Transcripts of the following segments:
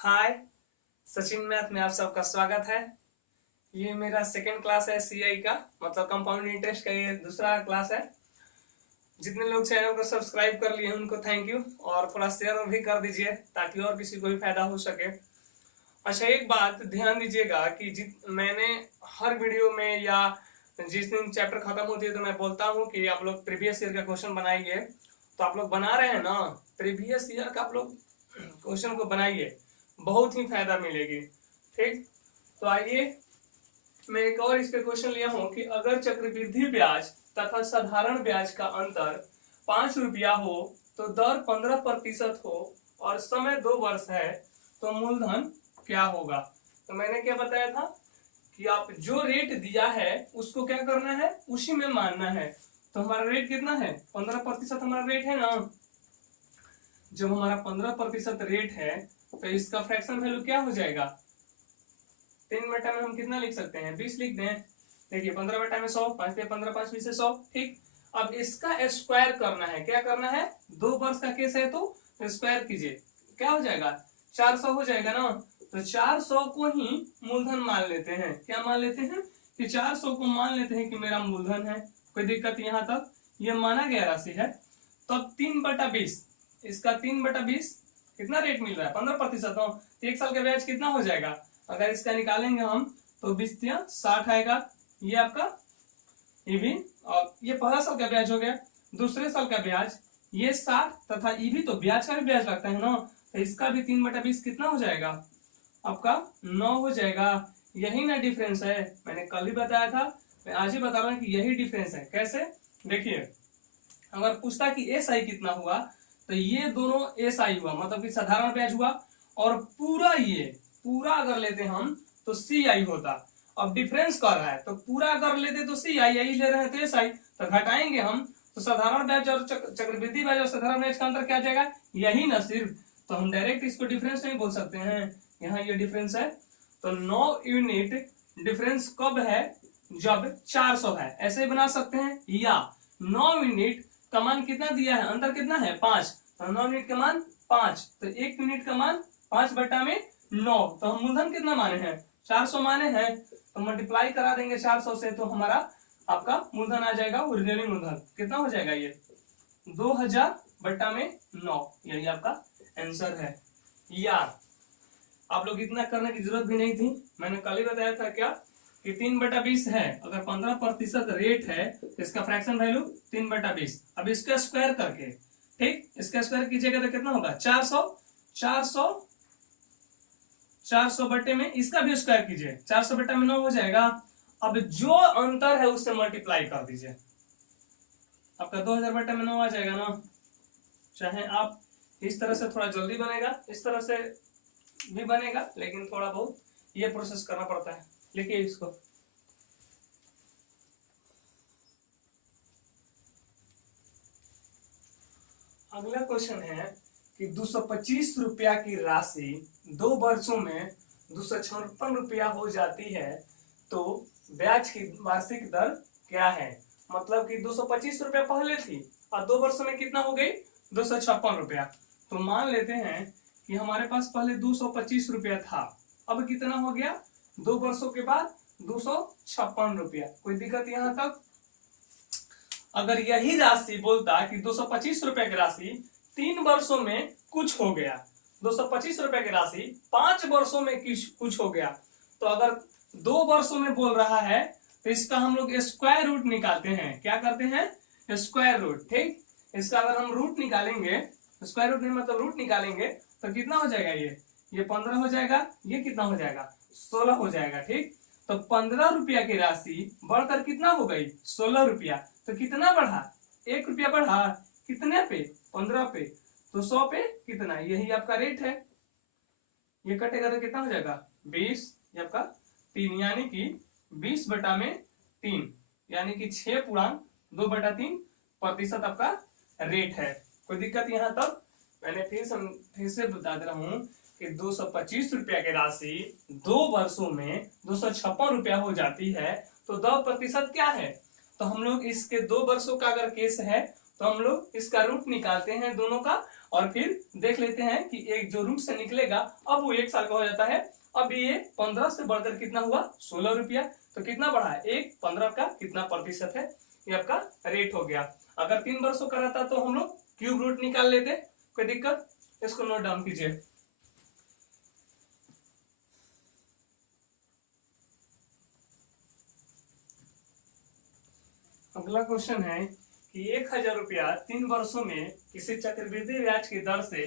हाय, Sachin math में आप सबका स्वागत है। ये मेरा सेकंड क्लास है सीआई का, मतलब कंपाउंड इंटरेस्ट का ये दूसरा क्लास है। जितने लोग चैनल को सब्सक्राइब कर लिए उनको थैंक यू, और थोड़ा शेयर भी कर दीजिए ताकि और किसी को भी फायदा हो सके। अच्छा, एक बात ध्यान दीजिएगा कि मैंने हर वीडियो में या जिस दिन चैप्टर खत्म होती है तो मैं बोलता हूँ कि आप लोग प्रीवियस ईयर का क्वेश्चन बनाइए। तो आप लोग बना रहे हैं ना, प्रीवियस ईयर का आप लोग क्वेश्चन को बनाइए, बहुत ही फायदा मिलेगी। ठीक, तो आइए मैं एक और इस पे क्वेश्चन लिया हूं कि अगर चक्रवृद्धि ब्याज तथा साधारण ब्याज का अंतर 5 रुपया हो तो दर 15% हो और समय 2 वर्ष है तो मूलधन क्या होगा। तो मैंने क्या बताया था कि आप जो रेट दिया है उसको क्या करना है, उसी में मानना है। तो हमारा रेट कितना है, 15% हमारा रेट है ना। जब हमारा 15% रेट है तो इसका फ्रैक्शन वैल्यू क्या हो जाएगा, 3 बटा में हम कितना लिख सकते हैं, 20 लिख दें। देखिए 15 बटा में 100, 5 पे 15, 5 20 से 100। ठीक, अब इसका स्क्वायर करना है। क्या करना है, 2 वर्ष का केस है तो स्क्वायर कीजिए, क्या हो जाएगा, 400 हो जाएगा ना। तो 400 को ही मूलधन मान लेते हैं। क्या मान लेते हैं कि 400 को मान लेते हैं कि मेरा मूलधन है। कोई दिक्कत यहाँ तक, ये माना गया राशि है। तो अब 3/20, इसका 3/20 कितना रेट मिल रहा है, 15%। तो 1 साल का ब्याज कितना हो जाएगा, अगर इसका निकालेंगे हम तो 20×60 आएगा। ये आपका ये भी, और ये पहला साल का ब्याज हो गया। दूसरे साल का ब्याज ये 60 तथा ये भी तो ब्याज का भी ब्याज लगता है ना, तो इसका भी 3/20 कितना हो जाएगा, आपका 9 हो जाएगा। यही ना डिफरेंस है, मैंने कल ही बताया था, मैं आज ही बता रहा हूँ कि यही डिफरेंस है। कैसे, देखिए अगर पूछता कि एस आई कितना हुआ तो ये दोनों एस आई हुआ, मतलब कि साधारण ब्याज हुआ, और पूरा ये पूरा अगर लेते हम तो सी आई होता। अब डिफरेंस कर रहा है तो पूरा अगर लेते तो सी आई, यही ले रहे हैं तो एस आई, तो घटाएंगे हम तो साधारण ब्याज और चक्रवृद्धि ब्याज और साधारण ब्याज का अंतर क्या जाएगा, यही ना सिर्फ। तो हम डायरेक्ट इसको डिफरेंस नहीं बोल सकते हैं, यहाँ ये डिफरेंस है। तो 9 यूनिट डिफरेंस कब है, जब 400 है, ऐसे ही बना सकते हैं। या 9 यूनिट का मान कितना दिया है, अंतर कितना है 5, तो 9 यूनिट का मान 5, तो 1 यूनिट का मान 5/9। तो हम मूलधन कितना माने हैं, 400 माने हैं, तो मल्टीप्लाई करा देंगे 400 से, तो हमारा आपका मूलधन आ जाएगा, ओरिजिनली मूलधन कितना हो जाएगा, ये 2000/9। यही आपका आंसर है। या आप लोग इतना करने की जरूरत भी नहीं थी, मैंने कल ही बताया था क्या कि 3/20 है, अगर 15% रेट है तो इसका फ्रैक्शन वैल्यू 3/20। अब इसका स्क्वायर करके, ठीक, इसका स्क्वायर कीजिएगा तो कितना होगा, 400 400 400 बटे में इसका भी स्क्वायर कीजिए, 400 बटे में 9 हो जाएगा। अब जो अंतर है उससे मल्टीप्लाई कर दीजिए, आपका 2000/9 आ जाएगा ना। चाहे आप इस तरह से थोड़ा जल्दी बनेगा, इस तरह से भी बनेगा, लेकिन थोड़ा बहुत ये प्रोसेस करना पड़ता है। लिखिए इसको, अगला क्वेश्चन है कि 225 रुपया की राशि 2 वर्षों में 256 रुपया हो जाती है तो ब्याज की वार्षिक दर क्या है। मतलब कि 225 रुपया पहले थी और 2 वर्षों में कितना हो गई, 256 रुपया। तो मान लेते हैं कि हमारे पास पहले 225 रुपया था, अब कितना हो गया, 2 वर्षों के बाद 256 रुपया। कोई दिक्कत यहाँ तक। अगर यही राशि बोलता कि 225 रुपए की राशि 3 वर्षों में कुछ हो गया, 225 रुपए की राशि 5 वर्षों में कुछ हो गया, तो अगर 2 वर्षों में बोल रहा है तो इसका हम लोग स्क्वायर रूट निकालते हैं। क्या करते हैं, स्क्वायर रूट। ठीक, इसका अगर हम रूट निकालेंगे, स्क्वायर रूट नहीं मतलब रूट निकालेंगे, तो कितना हो जाएगा, ये 15 हो जाएगा, ये कितना हो जाएगा, 16 हो जाएगा। ठीक, तो 15 रुपया की राशि बढ़कर कितना हो गई, 16 रुपया। तो कितना बढ़ा, 1 रुपया बढ़ा, कितने पे, 15 पे, तो 100 पे कितना, यही आपका रेट है। ये कटेगा तो कितना हो जाएगा, 20, ये आपका 3, यानी कि 20/3, यानी कि 6.2/3% आपका रेट है। कोई दिक्कत यहाँ तक। मैंने फिर से बता दे रहा हूं कि 225 रुपया की राशि 2 वर्षों में 256 रुपया हो जाती है तो 10% क्या है। तो हम लोग इसके 2 वर्षों का अगर केस है तो हम लोग इसका रूट निकालते हैं दोनों का, और फिर देख लेते हैं कि एक जो रूट से निकलेगा अब वो 1 साल का हो जाता है। अब ये 15 से बढ़कर कितना हुआ 16 रुपया। तो कितना बढ़ा है, एक 15 का कितना प्रतिशत है, ये आपका रेट हो गया। अगर 3 वर्षों का रहता तो हम लोग क्यूब रूट निकाल लेते, कोई दिक्कत, इसको नोट डाउन कीजिए। अगला क्वेश्चन है कि 1000 रुपया 3 वर्षों में किसी चक्रवृद्धि ब्याज की दर से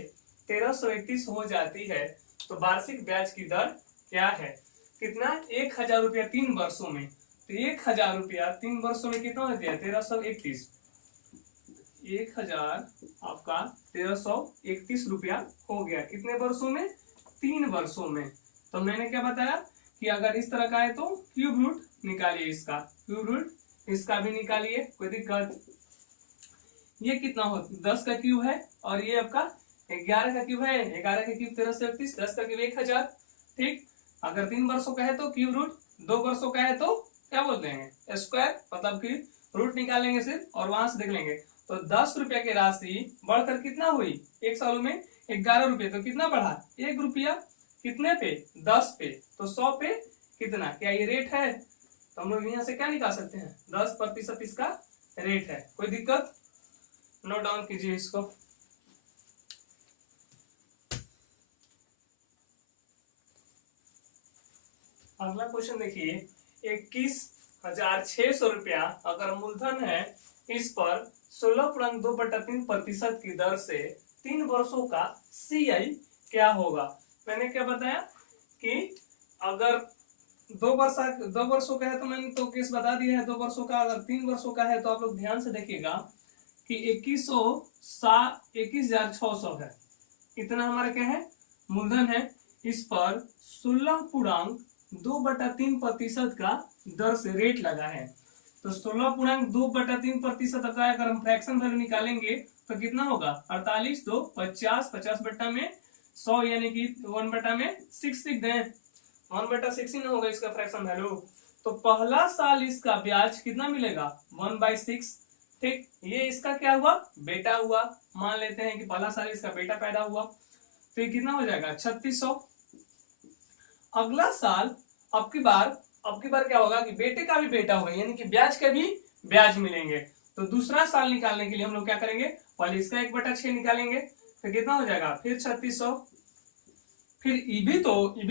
1331 हो जाती है तो वार्षिक ब्याज की दर क्या है। कितना, 1000 रुपया 3 वर्षों में, तो 1000 रुपया 3 वर्षों में कितना हो गया 1331। 1000 आपका 1331 रुपया हो गया कितने वर्षों में, 3 वर्षों में। तो मैंने क्या बताया कि अगर इस तरह का है तो क्यूब रूट निकालिए, इसका क्यूब रूट इसका भी निकालिए, कोई दिक्कत। ये कितना हो 10 का क्यूब है और ये आपका 11 का क्यूब है, 11 का क्यूब 1331, 10 का क्यूब 1000। ठीक, अगर 3 वर्षों का है तो क्यूब रूट, 2 वर्षों का है तो क्या बोलते हैं स्क्वायर, मतलब कि रूट निकालेंगे सिर्फ और वहां से देख लेंगे। तो 10 रुपया की राशि बढ़कर कितना हुई 1 साल में 11 रुपये, तो कितना बढ़ा 1 रुपया कितने पे 10 पे, तो 100 पे कितना, क्या ये रेट है। तो हम लोग यहाँ से क्या निकाल सकते हैं 10% इसका रेट है, कोई दिक्कत, नोट डाउन कीजिए इसको। अगला क्वेश्चन देखिए, 21,600 रुपया अगर मूलधन है, इस पर 16.2/3% की दर से 3 वर्षों का CI क्या होगा। मैंने क्या बताया कि अगर 2 वर्षों का है तो मैंने तो केस बता दिया है 2 वर्षों का। अगर 3 वर्षों का है तो आप लोग ध्यान से देखिएगा कि 21,600 है, इतना हमारा क्या है मूलधन है, इस पर 16.2/3% का दर से रेट लगा है। तो 16.2/3% का अगर हम फ्रैक्शन वैल्यू निकालेंगे तो कितना होगा 48, 2 50, 50 बट्टा में 100 यानी कि 1/6 लिख दें, 1/6 ही ना होगा इसका फ्रैक्शन वैल्यू। तो पहला साल इसका ब्याज कितना मिलेगा 1/6। ठीक, ये इसका क्या हुआ बेटा हुआ, मान लेते हैं कि पहला साल इसका बेटा पैदा हुआ, तो ये कितना हो जाएगा 3600। अगला साल अब की बार क्या होगा कि बेटे का भी बेटा होगा, यानी कि ब्याज के भी ब्याज मिलेंगे। तो दूसरा साल निकालने के लिए हम लोग क्या करेंगे, पहले इसका 1/6 निकालेंगे, तो कितना हो जाएगा फिर 3600। फिर ईबी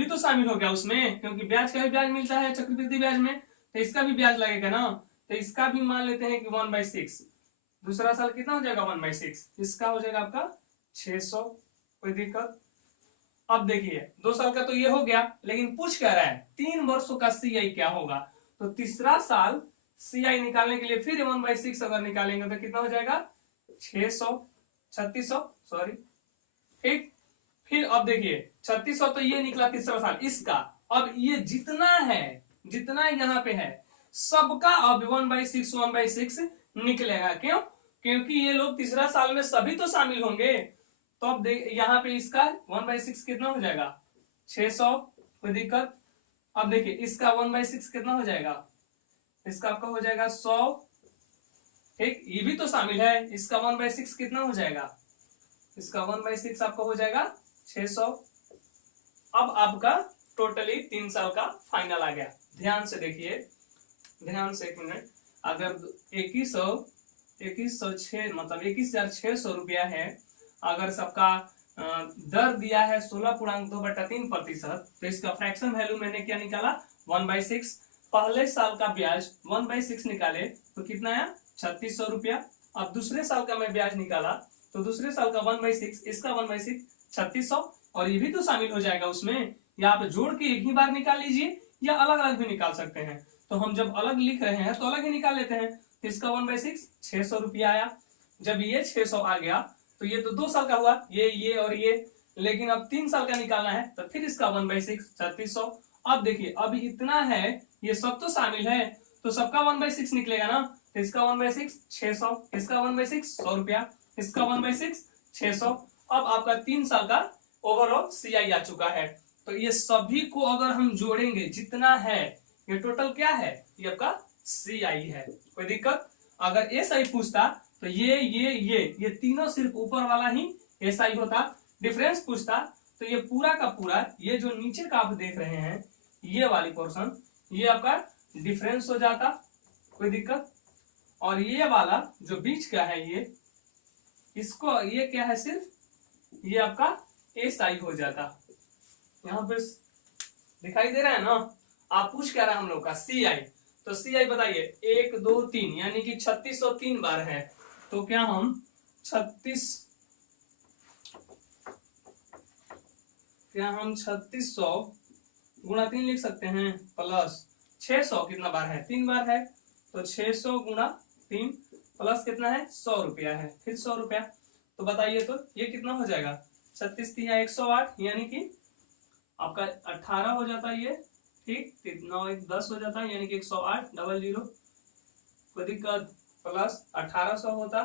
तो शामिल हो गया उसमें, क्योंकि ब्याज का भी ब्याज मिलता है चक्रवृद्धि ब्याज में, तो इसका भी ब्याज लगेगा ना, तो इसका भी मान लेते हैं कि 1/6। दूसरा साल कितना हो जाएगा 1/6, इसका हो जाएगा आपका 600, कोई दिक्कत। अब देखिए 2 साल का तो ये हो गया, लेकिन पूछ क्या रहा है 3 वर्षों का CI क्या होगा। तो तीसरा साल CI निकालने के लिए फिर 1/6 अगर निकालेंगे तो कितना हो जाएगा 3600 सॉरी। ठीक, फिर अब देखिए 3600 तो ये निकला तीसरा साल इसका। अब ये जितना यहाँ पे है सबका अब 1/6 निकलेगा, क्यों, क्योंकि ये लोग तीसरा साल में सभी तो शामिल होंगे। तो अब देख यहाँ पे इसका 1/6 कितना हो जाएगा 600, कोई दिक्कत। अब देखिए इसका 1/6 कितना हो जाएगा, इसका आपका हो जाएगा 100। ठीक, ये भी तो शामिल है, इसका 1/6 कितना हो जाएगा, इसका 1/6 आपका हो जाएगा 600। अब आपका टोटली 3 साल का फाइनल आ गया। ध्यान से देखिए, ध्यान से 1 मिनट, अगर 21,600 मतलब 21,600 रुपया है, अगर सबका दर दिया है 16.2/3%, तो इसका फ्रैक्शन वैल्यू मैंने क्या निकाला 1/6। पहले साल का ब्याज 1/6 निकाले तो कितना आया 3600 रुपया। अब दूसरे साल का मैं ब्याज निकाला तो दूसरे साल का 1/6, इसका 1/6 3600, और ये भी तो शामिल हो जाएगा उसमें, या आप जोड़ के एक ही बार निकाल लीजिए या अलग अलग भी निकाल सकते हैं। तो हम जब अलग लिख रहे हैं तो अलग ही निकाल लेते हैं। तो इसका 1/6 600 रुपया आया। जब ये 600 आ गया तो ये तो 2 साल का हुआ, ये और ये, लेकिन अब 3 साल का निकालना है तो फिर इसका 1/6 3600। अब देखिए अब इतना है, ये सब तो शामिल है, तो सबका 1/6 निकलेगा ना, तो इसका 1/6 600, इसका 1/6 100 रुपया, इसका 1/6 600। अब आपका 3 साल का ओवरऑल CI आ चुका है। तो ये सभी को अगर हम जोड़ेंगे जितना है, ये टोटल क्या है, ये आपका CI है, कोई दिक्कत। अगर ये सही पूछता तो ये तीनों सिर्फ ऊपर वाला ही SI होता, डिफरेंस पूछता तो ये पूरा का पूरा, ये जो नीचे का आप देख रहे हैं ये वाली पोर्शन, ये आपका डिफरेंस हो जाता, कोई दिक्कत। और ये वाला जो बीच का है ये, इसको ये क्या है, सिर्फ ये आपका SI हो जाता। यहाँ पे दिखाई दे रहा है ना, आप पूछ क्या रहा है हम लोग का CI, तो CI बताइए 1 2 3 यानी कि 3603 बार है, तो क्या हम 3600 गुणा 3 लिख सकते हैं, प्लस 600 कितना बार है, 3 बार है, तो 600 गुणा 3 प्लस कितना है, 100 रुपया है, फिर 100 रुपया। तो बताइए तो ये कितना हो जाएगा, 36 3 108 यानी कि आपका 18 हो जाता है ये, ठीक, 9 1 10 हो जाता है यानी कि 108 00, कोई दिक्कत, प्लस 1800 होता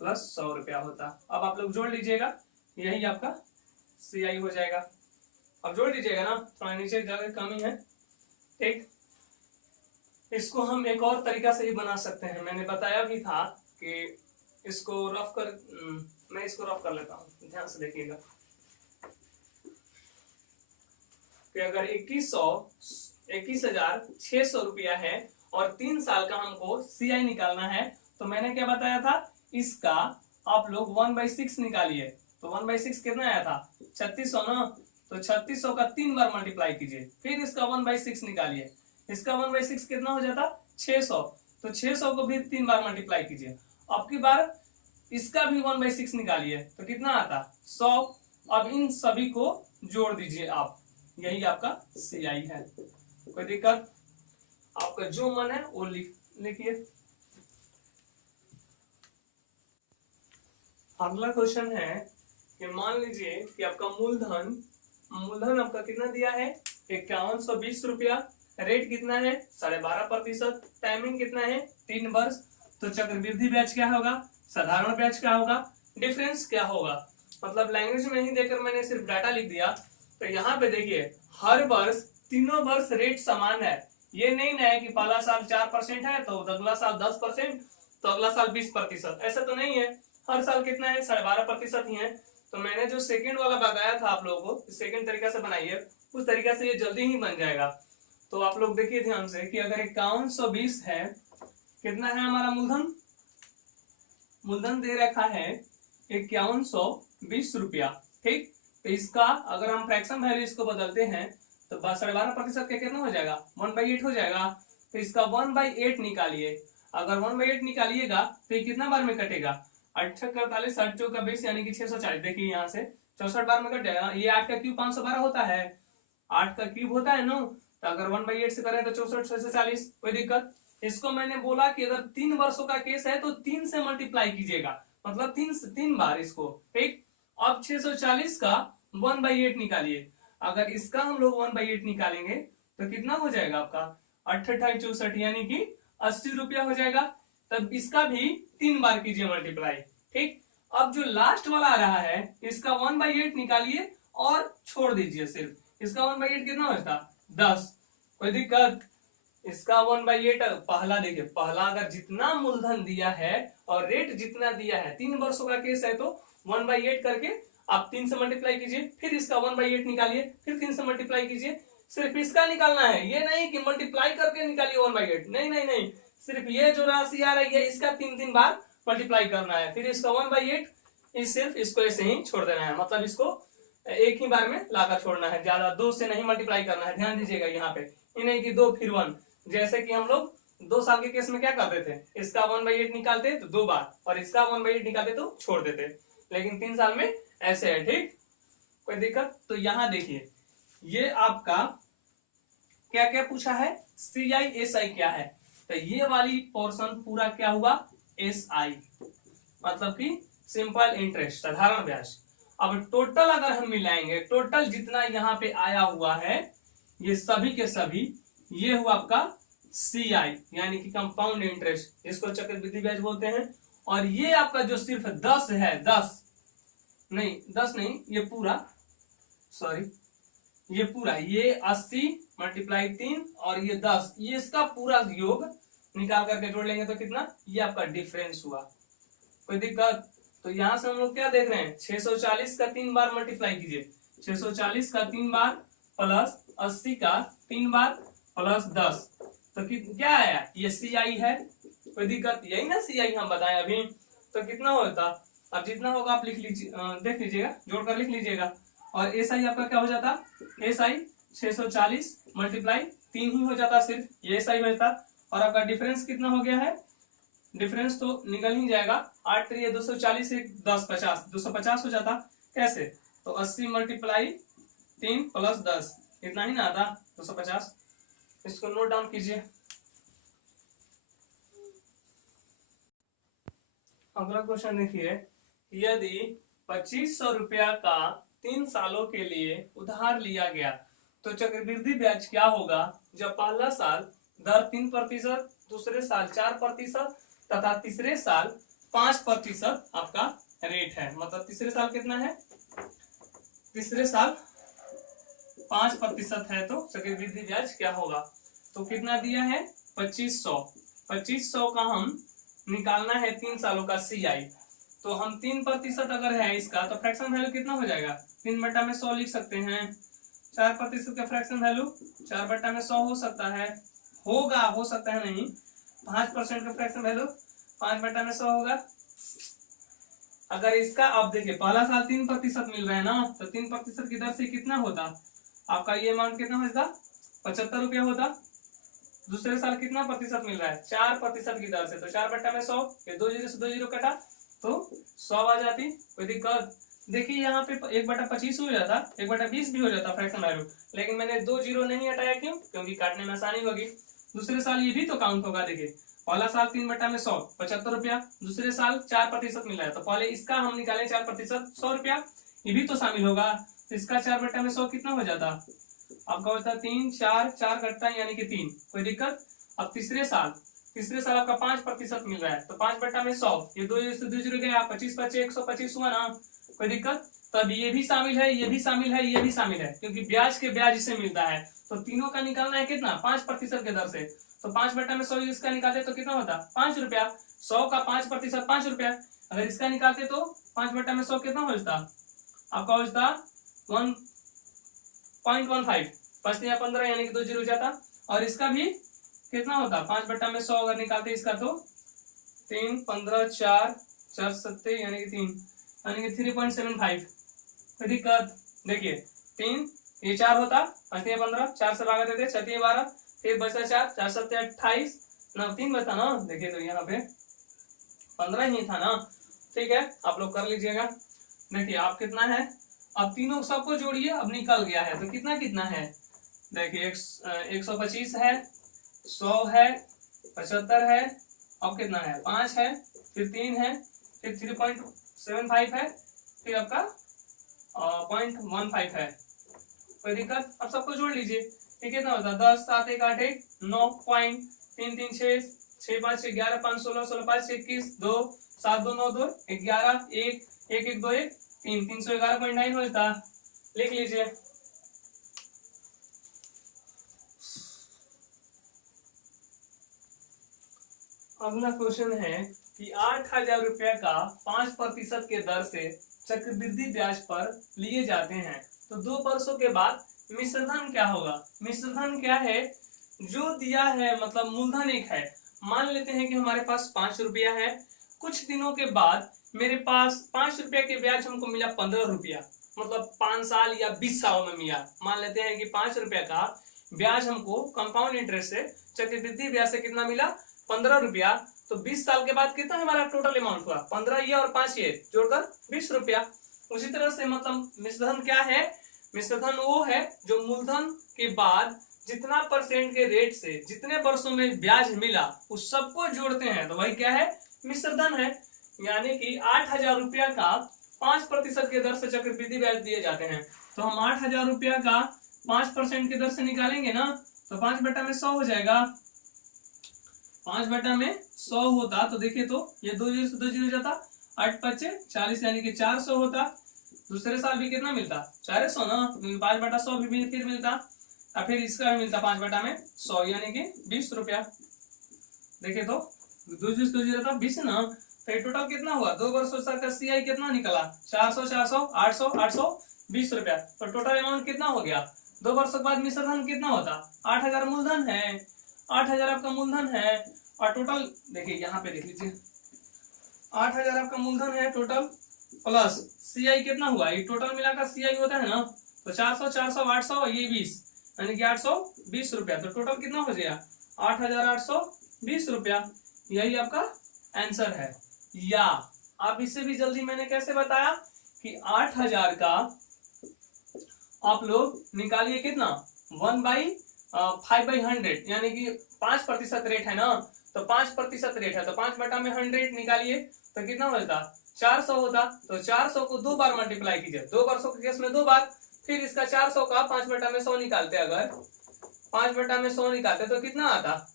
प्लस 100 रुपया होता। अब आप लोग जोड़ लीजिएगा, यही आपका CI हो जाएगा। अब जोड़ लीजिएगा ना, थोड़ा नीचे जगह कमी है, ठीक। इसको हम एक और तरीका से ही बना सकते हैं, मैंने बताया भी था कि इसको रफ कर, मैं इसको रफ कर लेता हूँ, ध्यान से देखिएगा कि अगर 21,600 रुपया है और 3 साल का हमको CI निकालना है, तो मैंने क्या बताया था, इसका आप लोग 1/6 निकालिए, तो 1/6 कितना आया था, 3600 ना, तो 3600 का 3 बार मल्टीप्लाई कीजिए, फिर इसका 1/6 निकालिए, इसका 1/6 कितना हो जाता, 600, तो 600 को भी 3 बार मल्टीप्लाई कीजिए, अब की बार इसका भी 1/6 निकालिए, तो कितना आता, 100। अब इन सभी को जोड़ दीजिए आप, यही आपका CI है, कोई दिक्कत, आपका जो मन है वो लिखिए। अगला क्वेश्चन है कि मान लीजिए कि आपका मूलधन आपका कितना दिया है, 5120 रुपया, रेट कितना है 12.5%, टाइमिंग कितना है 3 वर्ष, तो चक्रवृद्धि ब्याज क्या होगा, साधारण ब्याज क्या होगा, डिफरेंस क्या होगा। मतलब लैंग्वेज में ही देकर मैंने सिर्फ डाटा लिख दिया। तो यहाँ पे देखिए हर वर्ष तीनों वर्ष रेट समान है, ये नहीं ना है कि पहला साल 4% है तो अगला साल 10%, तो अगला साल 20%, ऐसा तो नहीं है, हर साल कितना है 12.5% ही है। तो मैंने जो सेकंड वाला बताया था आप लोगों को, सेकंड तरीका से बनाइए, उस तरीका से ये जल्दी ही बन जाएगा। तो आप लोग देखिए ध्यान से कि अगर 5120 है, कितना है हमारा मूलधन दे रखा है 5120 रुपया, ठीक। तो इसका अगर हम फ्रैक्शन वैल्यू इसको बदलते हैं तो 12.5% का कितना हो जाएगा, 1/8 हो जाएगा। तो इसका 1/8 निकालिए, अगर 1/8 निकालिएगा तो ये कितना बार में कटेगा, 8 48 8 का 20 यानी कि 640। देखिए यहाँ से 64 बार में कट जाएगा, ये 8 का क्यूब 512 होता है, 8 का क्यूब होता है ना, तो अगर 1/8 से करें तो 64 640, कोई दिक्कत। इसको मैंने बोला कि अगर 3 वर्षों का केस है तो 3 से मल्टीप्लाई कीजिएगा, मतलब 3 बार इसको, ठीक। अब 640 का 1/8 निकालिए, अगर इसका हम लोग 1/8 निकालेंगे तो कितना हो जाएगा आपका 88 64 यानी कि 80 रुपया हो जाएगा। तब इसका भी 3 बार कीजिए मल्टीप्लाई, ठीक। अब जो लास्ट वाला आ रहा है इसका 1/8 निकालिए और छोड़ दीजिए, सिर्फ इसका 1/8 कितना होता 10, कोई दिक्कत। इसका 1/8 पहला देखिए, पहला अगर जितना मूलधन दिया है और रेट जितना दिया है, 3 वर्षों का केस है तो 1/8 करके आप 3 से मल्टीप्लाई कीजिए, फिर इसका 1/8 निकालिए, फिर 3 से मल्टीप्लाई कीजिए, सिर्फ इसका निकालना है, ये नहीं कि मल्टीप्लाई करके निकालिए 1/8, नहीं नहीं नहीं, सिर्फ ये जो राशि आ रही है इसका 3 बार मल्टीप्लाई करना है, फिर इसका 1/8, सिर्फ इसको ऐसे ही छोड़ देना है, मतलब इसको एक ही बार में लाकर छोड़ना है, ज्यादा 2 से नहीं मल्टीप्लाई करना है, ध्यान दीजिएगा यहाँ पे, ये नहीं कि 2 फिर 1, जैसे कि हम लोग 2 साल के केस में क्या करते थे, इसका 1/8 निकालते तो 2 बार और इसका 1/8 निकालते तो छोड़ देते, लेकिन 3 साल में ऐसे है, ठीक, कोई दिक्कत। तो यहाँ देखिए ये आपका क्या क्या पूछा है, CI SI क्या है, तो ये वाली पोर्शन पूरा क्या हुआ SI, मतलब कि सिंपल इंटरेस्ट, साधारण ब्याज। अब टोटल अगर हम मिलाएंगे, टोटल जितना यहाँ पे आया हुआ है ये सभी के सभी, ये हुआ आपका CI यानी कि कंपाउंड इंटरेस्ट, इसको चक्रवृद्धि ब्याज बोलते हैं। और ये आपका जो सिर्फ 10 है, 10 नहीं, ये पूरा, सॉरी ये पूरा, ये 80 मल्टीप्लाई 3 और ये 10, ये इसका पूरा योग निकाल करके जोड़ लेंगे तो कितना, ये आपका डिफरेंस हुआ, कोई दिक्कत। तो यहाँ से हम लोग क्या देख रहे हैं, 640 का 3 बार मल्टीप्लाई कीजिए, 640 का 3 बार प्लस 80 का 3 बार प्लस 10, तो क्या आया, ये CI है, कोई दिक्कत, यही ना CI हम बताएं अभी, तो कितना होता, अब जितना होगा आप लिख लीजिए, देख लीजिएगा, जोड़कर लिख लीजिएगा। और SI आपका क्या हो जाता, SI 640 मल्टीप्लाई 3 ही हो जाता, सिर्फ ये SI हो जाता। और आपका डिफरेंस कितना हो गया है, डिफरेंस तो निकल ही जाएगा, 8 3 240 1 10 50 250 हो जाता। कैसे, तो 80 मल्टीप्लाई 3 प्लस 10, इतना ही ना आता 250। इसको नोट डाउन कीजिए। अगला क्वेश्चन देखिए, यदि 2500 रुपया का 3 सालों के लिए उधार लिया गया तो चक्रवृद्धि ब्याज क्या होगा जब पहला साल दर 3%, दूसरे साल 4% तथा तीसरे साल 5% आपका रेट है। मतलब तीसरे साल कितना है, तीसरे साल 5% है, तो चक्रवृद्धि ब्याज क्या होगा। तो कितना दिया है, 2500, 2500 का हम निकालना है 3 सालों का CI, तो हम 3% अगर है इसका, तो फ्रैक्शन वैल्यू कितना हो जाएगा, 3/100 लिख सकते हैं। 4% का फ्रैक्शन वैल्यू 4/100 हो सकता है, होगा, हो सकता है नहीं। 5% का फ्रैक्शन वैल्यू 5/100 होगा। अगर इसका अब देखिए, पहला साल 3% मिल रहा है ना, तो 3% की दर से कितना होता आपका, ये अमाउंट कितना होता, 75 रुपया होता। दूसरे साल कितना प्रतिशत मिल रहा है, 4% की दर से, तो 4/100, ये 2 जीरो से 2 जीरो कटा तो 100 आ जाती, कोई दिक्कत। देखिए यहाँ पे 1/25 हो जाता, 1/20 भी हो जाता फ्रैक्शन वैल्यू, लेकिन मैंने 2 जीरो नहीं हटाया, क्यों, क्योंकि काटने में आसानी होगी। दूसरे साल ये भी तो काउंट होगा, देखिए पहला साल 3/100 75 रुपया, दूसरे साल 4% मिल रहा है, तो पहले इसका हम निकाले 4% 100 रुपया, ये भी तो शामिल होगा, तो इसका 4/100 कितना हो जाता आपका, होता 3 4 4 कटता है यानी कि 3, कोई दिक्कत। अब तीसरे साल आपका 5% मिल रहा है, तो 5/100, ये 2 से 2 जीरो गया, 25 5 125 हुआ ना, कोई दिक्कत। तो अब ये भी शामिल है, ये भी शामिल है, ये भी शामिल है, क्योंकि ब्याज के ब्याज इसे मिलता है, तो तीनों का निकालना है कितना, 5% के दर से, तो 5/100 इसका निकालते तो कितना होता 5 रुपया, 100 का 5% 5 रुपया, अगर इसका निकालते तो 5/100 कितना हो जाता आपका, हो जाता 1.15, 5×15 यानी कि 2 जीरो जाता। और इसका भी कितना होता, 5/100 अगर निकालते इसका, तो 3 15 4 4 7 यानी कि 3, यानी कि 3.75, कोई दिक्कत। देखिए 3 ये 4 होता, 5×15 4 से भागा देते, 6 12, फिर बचा 4 4 7 28, 9 3 बचा ना, देखिए तो यहाँ पे 15 ही था ना, ठीक है, आप लोग कर लीजिएगा। देखिए आप कितना है, अब तीनों सबको जोड़िए, अब निकल गया है, तो कितना कितना है, देखिए 125 है, 100 है, 75 है, अब कितना है 5 है, फिर 3 है, फिर 3.75 है, फिर आपका 0.15 है, कोई दिक्कत। अब सबको जोड़ लीजिए, ये कितना होता है 10 7 1 8 1 9.3 3 6 6 5 11 5 16 16 5 21 2 7 2 9 2 11 1 1 1 2 1 3 311.9 हो जाता, लिख लीजिए। अगला क्वेश्चन है कि 8,000 रुपया का 5% के दर से चक्रवृद्धि ब्याज पर लिए जाते हैं, तो 2 वर्षों के बाद मिश्रधन क्या होगा। मिश्रधन क्या है, जो दिया है मतलब मूलधन एक है, मान लेते हैं कि हमारे पास 5 रुपया है, कुछ दिनों के बाद मेरे पास 5 रुपया के ब्याज हमको मिला 15 रुपया, मतलब 5 साल या 20 साल में मिला। मान लेते हैं कि 5 रुपया का ब्याज हमको कंपाउंड इंटरेस्ट से, चक्रवृद्धि ब्याज से कितना मिला 15 रुपया, तो 20 साल के बाद कितना हमारा टोटल अमाउंट हुआ 15 ये और 5 ये जोड़कर 20 रुपया। उसी तरह से मतलब मिश्रधन क्या है, मिश्रधन वो है जो मूलधन के बाद जितना परसेंट के रेट से जितने वर्षों में ब्याज मिला उस सबको जोड़ते हैं, तो वही क्या है मिश्रधन है। यानी कि 8,000 रुपया का 5% के दर से चक्रवृद्धि ब्याज दिए जाते हैं, तो हम 8,000 रुपया का 5% के दर से निकालेंगे ना, तो 5/100 हो जाएगा, 5/100 होता, तो देखिए तो ये 2 जीरो से 2 जीरो जाता, 8 5 40 यानी कि 400 होता। दूसरे साल भी कितना मिलता 400 ना, 5/100 भी फिर मिलता, और फिर इसका भी मिलता 5/100 यानी कि 20 रुपया। देखिए तो 2 जीरो 2 जीरो था 20 ना, तो ये टोटल कितना हुआ, 2 वर्षों का सीआई कितना निकला, 400 400 800 820 रुपया। तो टोटल अमाउंट कितना हो गया, 2 वर्षों के बाद मिश्र धन कितना होता, 8000 मूलधन है, 8000 आपका मूलधन है। और टोटल देखिए यहाँ पे देख लीजिए, 8000 आपका मूलधन है टोटल, प्लस सीआई कितना हुआ, ये टोटल मिलाकर सीआई होता है ना, तो 400 400 800 ये 20 यानी कि 820 रुपया। तो टोटल कितना हो जाएगा, 8820 रुपया। यही आपका आंसर है। या आप इससे भी जल्दी मैंने कैसे बताया कि 8000 का आप लोग निकालिए कितना, 1/5/100 यानी कि 5% रेट है ना, तो 5% रेट है तो 5/100 निकालिए तो कितना होता, 400 होता। तो 400 को 2 बार मल्टीप्लाई कीजिए, 2 वर्षों के केस में 2 बार, फिर इसका 400 का 5/100 निकालते, अगर 5/100 निकालते तो कितना आता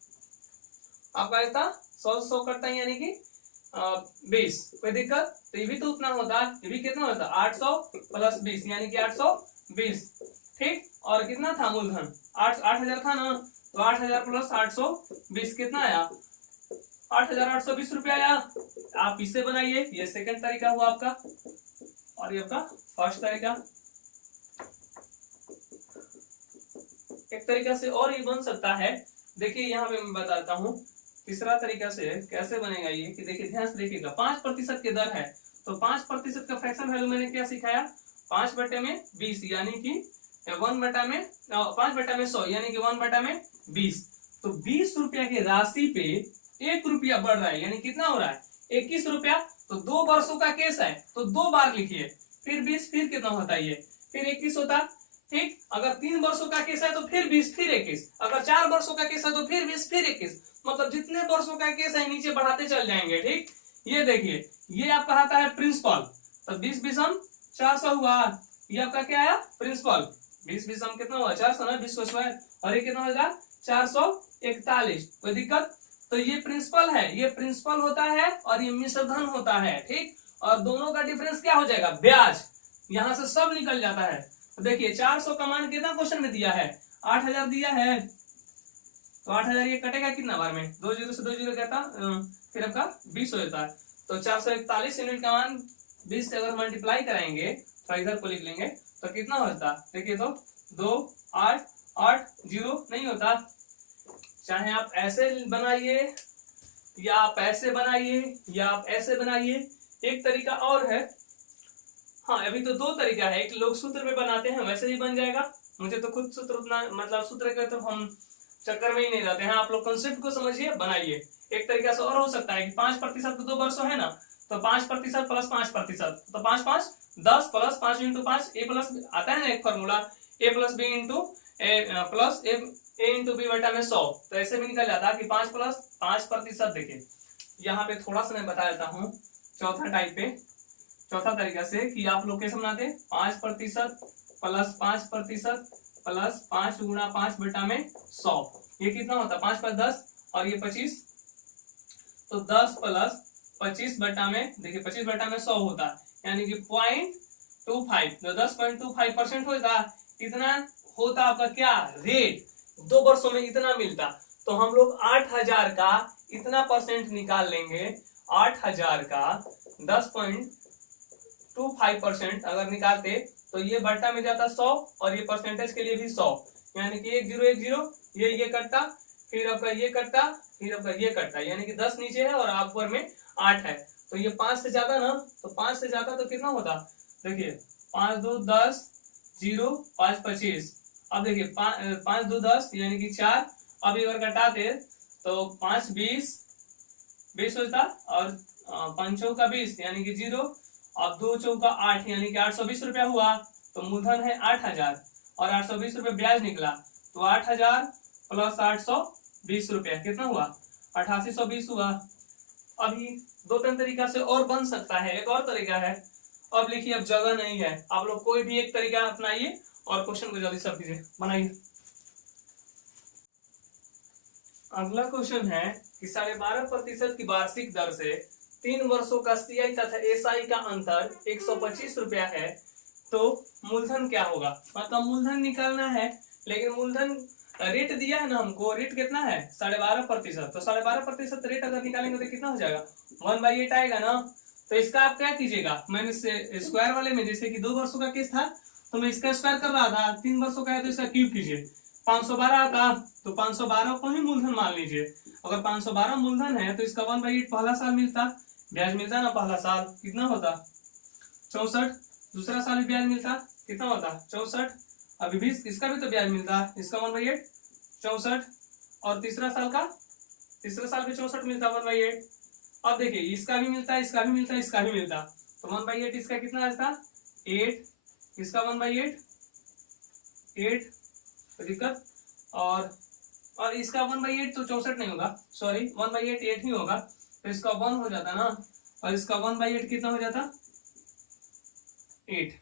आपका, इसका 100 कटता है यानी कि 20, कोई दिक्कत, तो ये भी तो उतना होता है, ये भी कितना होता, 800 + 20 यानी कि 820, ठीक। और कितना था मूलधन, 8000 था ना, तो 8000 + 820 कितना आया, 8820 रुपया आया। आप इसे बनाइए, ये सेकंड तरीका हुआ आपका, और ये आपका फर्स्ट तरीका। एक तरीका से और ये बन सकता है, देखिए यहाँ पे मैं बताता हूँ तीसरा तरीका से कैसे बनेगा ये, कि देखिए ध्यान से देखिएगा, 5% के दर है, तो 5% का फ्रैक्शन वैल्यू मैंने क्या सिखाया, 5/20 यानी कि 5/100 यानी कि 1/20। तो 20 रुपया की राशि पे 1 रुपया बढ़ रहा है, यानी कितना हो रहा है, 21 रुपया। तो 2 वर्षों का केस है तो 2 बार लिखिए, फिर 20, फिर कितना होता है ये, फिर 21 होता, ठीक। अगर 3 वर्षों का केस है तो फिर 20 फिर 21, अगर 4 वर्षों का केस है तो फिर 20 फिर 21, मतलब जितने वर्षों का केस है नीचे बढ़ाते चल जाएंगे, ठीक। ये देखिए ये आपका आता है प्रिंसिपल, तो 20 20 400 हुआ, ये आपका क्या आया, प्रिंसिपल। 20 20 कितना हुआ, 400 ना, 20 स्क्वायर, और ये कितना होगा 441, कोई दिक्कत। तो ये प्रिंसिपल है, ये प्रिंसिपल होता है और ये मिश्र धन होता है, ठीक। और दोनों का डिफरेंस क्या हो जाएगा, ब्याज, यहां से सब निकल जाता है। तो देखिए 400 का मान कितना क्वेश्चन में दिया है, 8000 दिया है, तो 8000 ये कटेगा कितना बार में, 2 0 से 2 0 कहता, फिर आपका 20 हो जाता है। तो 441 यूनिट का मान 20 से अगर मल्टीप्लाई कराएंगे तो इधर को लिख लेंगे तो कितना होता, देखिए तो 2 8 8 0 नहीं होता। चाहे आप ऐसे बनाइए या आप ऐसे बनाइए या आप ऐसे बनाइए, एक तरीका और है। हाँ अभी तो 2 तरीका है, एक लोग सूत्र में बनाते हैं वैसे ही बन जाएगा, मुझे तो खुद सूत्र उतना मतलब सूत्र के तो हम चक्कर में ही नहीं रहते हैं, आप लोग कंसेप्ट को समझिए बनाइए। एक तरीका से और हो सकता है कि 5% तो 2 वर्षों है ना, तो 5% + 5%, तो 5 5 10 + 5 × 5 a प्लस आता है ना एक formula, a + b × a plus a × b बटा में 100, तो ऐसे भी निकल जाता है कि 5 + 5%। देखिए यहाँ पे थोड़ा सा मैं बता देता हूँ चौथा टाइप पे, चौथा तरीका से कि आप लोग कैसे बनाते, 5% + 5% + 5 × 5 बटा में 100, ये कितना होता है 5 + 10 और ये 25, तो 10 + 25 बटा में, देखिए 25 बटा में 100 होता है, यानी कि 0.25, तो 10.25% होता, इतना होता आपका क्या रेट, 2 वर्षों में इतना मिलता। तो हम लोग 8000 का इतना परसेंट निकाल लेंगे, 8000 का 10.25% अगर निकालते तो ये बट्टा में जाता 100 और ये परसेंटेज के लिए भी 100, यानी कि 1 0 1 0 ये कटता, फिर आपका ये कटता, फिर आपका ये कटता, यानी कि 10 नीचे है और ऊपर में 8 है। तो ये 5 से ज्यादा ना, तो 5 से ज्यादा तो कितना होता, देखिए 5 2 10 0 5 25, अब देखिए 5 2 10 यानी कि 4, अब अगर घटाते तो 5 20 20 होता और 5 चौका 20 यानी कि 0, अब 2 चौका 8 यानी कि 820 रुपया हुआ। तो मूलधन है 8000 और 820 रुपये ब्याज निकला, तो 8000 + 820 रुपया कितना हुआ, 8820 हुआ। अभी 2-3 तरीका से और बन सकता है, एक और तरीका है, अब लिखिए अब जगह नहीं है, आप लोग कोई भी एक तरीका अपनाइए और क्वेश्चन को जल्दी सब कीजिए बनाइए। अगला क्वेश्चन है कि 12.5% की वार्षिक दर से 3 वर्षों का सीआई तथा एसआई का अंतर 125 रुपया है, तो मूलधन क्या होगा, मतलब मूलधन निकालना है, लेकिन मूलधन रेट दिया है ना हमको, रेट कितना है 12.5%, तो 12.5% रेट अगर निकालेंगे तो कितना हो जाएगा 1/8 आएगा ना। तो इसका आप क्या कीजिएगा, मैंने स्क्वायर वाले में जैसे कि 2 वर्षों का केस था तो मैं इसका स्क्वायर कर रहा था, 3 वर्षों का है तो इसका क्यूब कीजिए। 512 का तो 512 को ही मूलधन मान लीजिए। अगर 512 मूलधन है तो इसका 1/8 पहला साल मिलता, ब्याज मिलता ना पहला साल, कितना होता 64। दूसरा साल भी ब्याज मिलता, कितना होता 64। अभी भी इसका भी तो ब्याज मिलता, इसका 1/8 64। और तीसरा साल भी 64 मिलता 1/8। अब देखिए इसका भी मिलता है, इसका भी मिलता है, इसका भी मिलता, तो 1/8 इसका कितना है, इसका 8, इसका 1/8 8, कोई दिक्कत। और इसका 1/8 तो 64 नहीं होगा, सॉरी 1/8 8 ही होगा, तो इसका 1 हो जाता ना, और इसका 1/8 कितना हो जाता 8।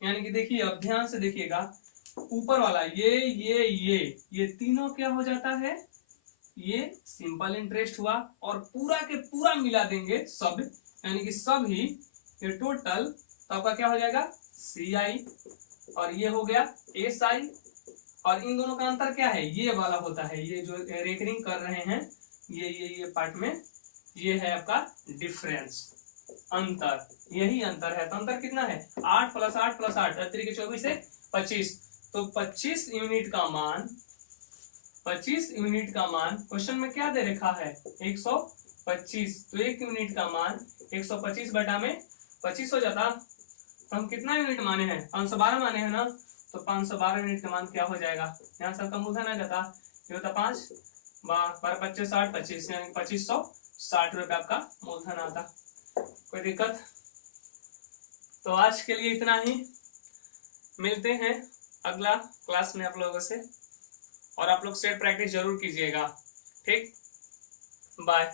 यानी कि देखिए अब ध्यान से देखिएगा, ऊपर वाला ये तीनों क्या हो जाता है, ये सिंपल इंटरेस्ट हुआ, और पूरा के पूरा मिला देंगे सब, यानी कि सब ही ये टोटल, तो आपका क्या हो जाएगा CI, और ये हो गया SI। और इन दोनों का अंतर क्या है, ये वाला होता है, ये जो रेकरिंग कर रहे हैं ये पार्ट में, ये है आपका डिफरेंस, अंतर, यही अंतर है। तो अंतर कितना है 8 + 8 + 8 24 से 25, तो 25 यूनिट का मान, 25 यूनिट का मान क्वेश्चन में क्या दे रखा है 125, तो 1 यूनिट का मान 125 बटा में 25 हो जाता। तो हम कितना यूनिट माने हैं 512 माने हैं ना, तो 512 यूनिट का मान क्या हो जाएगा, यहाँ सबका मूलधन आ जाता, ये होता 5 12 25 60 25, यानी 2560 रुपए आपका मूलधन आता। कोई दिक्कत। तो आज के लिए इतना ही, मिलते हैं अगला क्लास में आप लोगों से, और आप लोग सेट प्रैक्टिस जरूर कीजिएगा, ठीक, बाय।